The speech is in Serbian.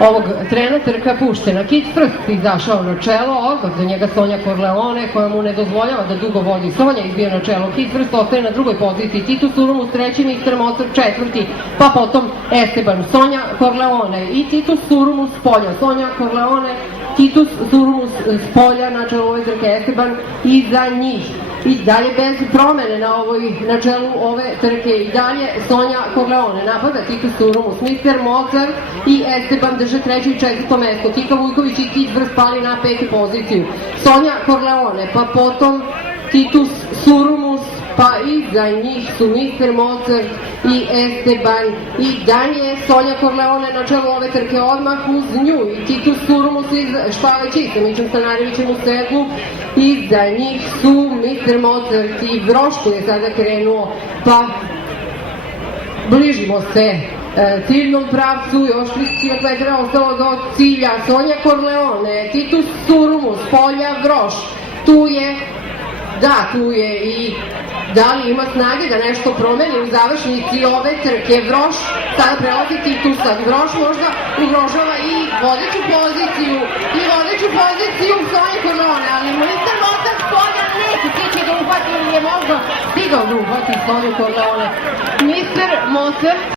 ovog trena trka puštena. Kit Frst izašao na čelo, odmah za njega Sonja Corleone koja mu ne dozvoljava da dugo vodi. Sonja izbio na čelo, Kit Frst ostaje na drugoj poziciji, Titus Surumus treći, Mr. Mozart četvrti, pa potom Esteban. Sonja Corleone i Titus Surumus s polja, Sonja Corleone, Titus Surumus s polja na čelu ove trke, Esteban iza njih. I dalje bez promene na čelu ove trke i dalje Sonja Corleone napada Titus Surumus, Mr. Mozart i Esteban drže treće i četvrto mesto, Kika Vujković i Kit Frst pali na petu poziciju, Sonja Corleone, pa potom Titus Surumus, pa iza njih su Mr. Mozart i Esteban i dalje Sonja Corleone na čelu ove trke, odmah uz nju i Titus Surumus iz Špaleći sa Mićom Stanarevićem u sedlu, iza njih su Mr. Mozart i Vroško je sada krenuo, pa bližimo se ciljnom pravcu, još 30 metara ostalo do cilja, Sonja Corleone, Titus Surumus, polja Vroš, tu je i da li ima snage da nešto promeni u završnici ove trke. Vroš sada prelazi Titusa, Vroš možda ugrožava i vodeću poziciju Sonja Corleone, ali Mr. Mozart s polja neće stići da uhvati ili je možda stigao da uhvati Sonju Corleone. Mr. Mozart